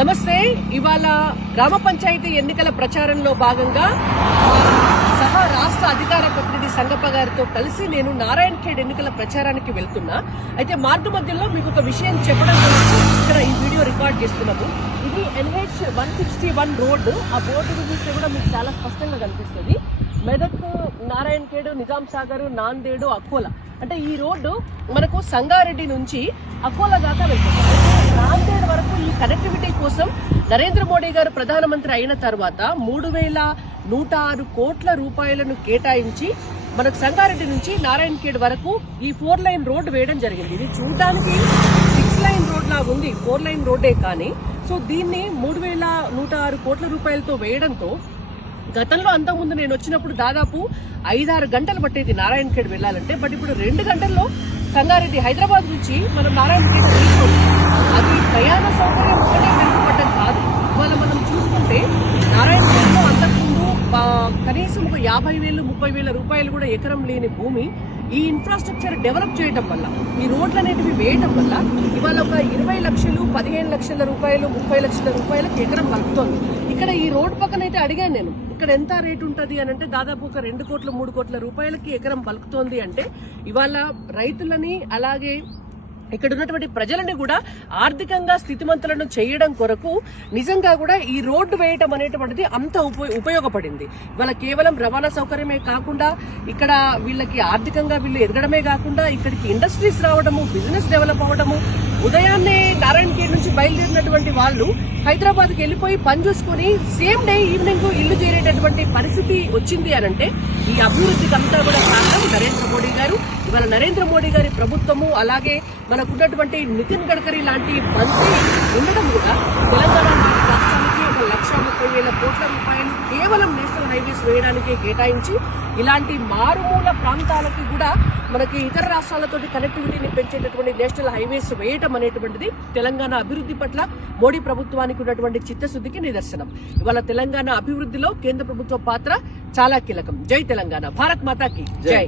నమస్తే. ఇవాళ గ్రామ పంచాయతీ ఎన్నికల ప్రచారంలో భాగంగా సహా రాష్ట్ర అధికార ప్రతినిధి సంగప్ప గారితో కలిసి నేను నారాయణఖేడ్ ఎన్నికల ప్రచారానికి వెళ్తున్నా. అయితే మార్గ మధ్యలో మీకు ఒక విషయం చెప్పడం కోసం ఇక్కడ ఈ వీడియో రికార్డ్ చేస్తున్నాము. ఇది NH 161 రోడ్డు. ఆ బోర్డు చూస్తే కూడా మీకు చాలా స్పష్టంగా కనిపిస్తుంది. మెదక్, నారాయణఖేడ్, నిజాం సాగర్, నాందేడు, అకోలా, అంటే ఈ రోడ్డు మనకు సంగారెడ్డి నుంచి అకోలా దాకా వెళ్తుంది. నాందేడ్ వరకు ఈ కనెక్టివిటీ కోసం నరేంద్ర మోడీ గారు ప్రధానమంత్రి అయిన తర్వాత 3,106 కోట్ల రూపాయలను కేటాయించి మనకు సంగారెడ్డి నుంచి నారాయణఖేడ్ వరకు ఈ 4 లైన్ రోడ్డు వేయడం జరిగింది. ఇది చూడడానికి 6 లైన్ రోడ్ లా ఉంది, 4 లైన్ రోడ్డే కానీ. సో దీన్ని 3,106 కోట్ల రూపాయలతో వేయడంతో గతంలో అంతకుముందు నేను వచ్చినప్పుడు దాదాపు 5-6 గంటలు పట్టేది నారాయణఖేడ్ వెళ్లాలంటే. బట్ ఇప్పుడు 2 గంటల్లో సంగారెడ్డి, హైదరాబాద్ నుంచి మనం నారాయణఖేడ్ తీసుకోవచ్చు. అది ప్రయాణ సౌకర్యం ఒకటే మెరుగుపడటం కాదు. ఇవాళ మనం చూసుకుంటే నారాయణఖేడ్లో అంతకుముందు కనీసం ఒక 50,000, 30,000 రూపాయలు కూడా ఎకరం లేని భూమి ఈ ఇన్ఫ్రాస్ట్రక్చర్ డెవలప్ చేయడం వల్ల, ఈ రోడ్లు అనేటివి వేయడం వల్ల ఇవాళ ఒక 20 లక్షలు, 15 లక్షల రూపాయలు, 30 లక్షల రూపాయలకు ఎకరం పలుకుతోంది. ఇక్కడ ఈ రోడ్ పక్కన అయితే అడిగాను నేను, ఇక్కడ ఎంత రేటు ఉంటుంది అని అంటే దాదాపు ఒక 2 కోట్ల 3 కోట్ల రూపాయలకి ఎకరం పలుకుతోంది. అంటే ఇవాళ రైతులని అలాగే ఇక్కడ ఉన్నటువంటి ప్రజలని కూడా ఆర్థికంగా స్థితిమంతులను చేయడం కొరకు నిజంగా కూడా ఈ రోడ్డు వేయటం అనేటువంటిది అంత ఉపయోగపడింది. ఇవాళ కేవలం రవాణా సౌకర్యమే కాకుండా ఇక్కడ వీళ్ళకి ఆర్థికంగా వీళ్ళు ఎదగడమే కాకుండా ఇక్కడికి ఇండస్ట్రీస్ రావడము, బిజినెస్ డెవలప్ అవ్వడము. ఉదయాన్నే నారాయణఖేడ్ నుంచి బయలుదేరినటువంటి వాళ్ళు హైదరాబాద్కి వెళ్ళిపోయి పని చూసుకుని సేమ్ డే ఈవినింగ్ ఇల్లు చేరేటటువంటి పరిస్థితి వచ్చింది అని అంటే ఈ అభివృద్ధికి అంతా కూడా కారణం నరేంద్ర మోడీ గారు. ఇవాళ నరేంద్ర మోడీ గారి ప్రభుత్వము అలాగే మనకున్నటువంటి నితిన్ గడ్కరీ లాంటి మంత్రి ఉండడం కూడా తెలంగాణ రాష్ట్రానికి 1,30,000 కోట్ల రూపాయలు కేవలం నేషనల్ హైవేస్ వేయడానికే కేటాయించి ఇలాంటి మారుమూల ప్రాంతాలకి కూడా మనకి ఇతర రాష్ట్రాలతో కనెక్టివిటీని పెంచేటటువంటి నేషనల్ హైవేస్ వేయటం అనేటువంటిది తెలంగాణ అభివృద్ధి పట్ల మోడీ ప్రభుత్వానికి ఉన్నటువంటి చిత్తశుద్ధికి నిదర్శనం. ఇవాళ తెలంగాణ అభివృద్ధిలో కేంద్ర ప్రభుత్వ పాత్ర చాలా కీలకం. జై తెలంగాణ, భారత్ మాతాకి జై.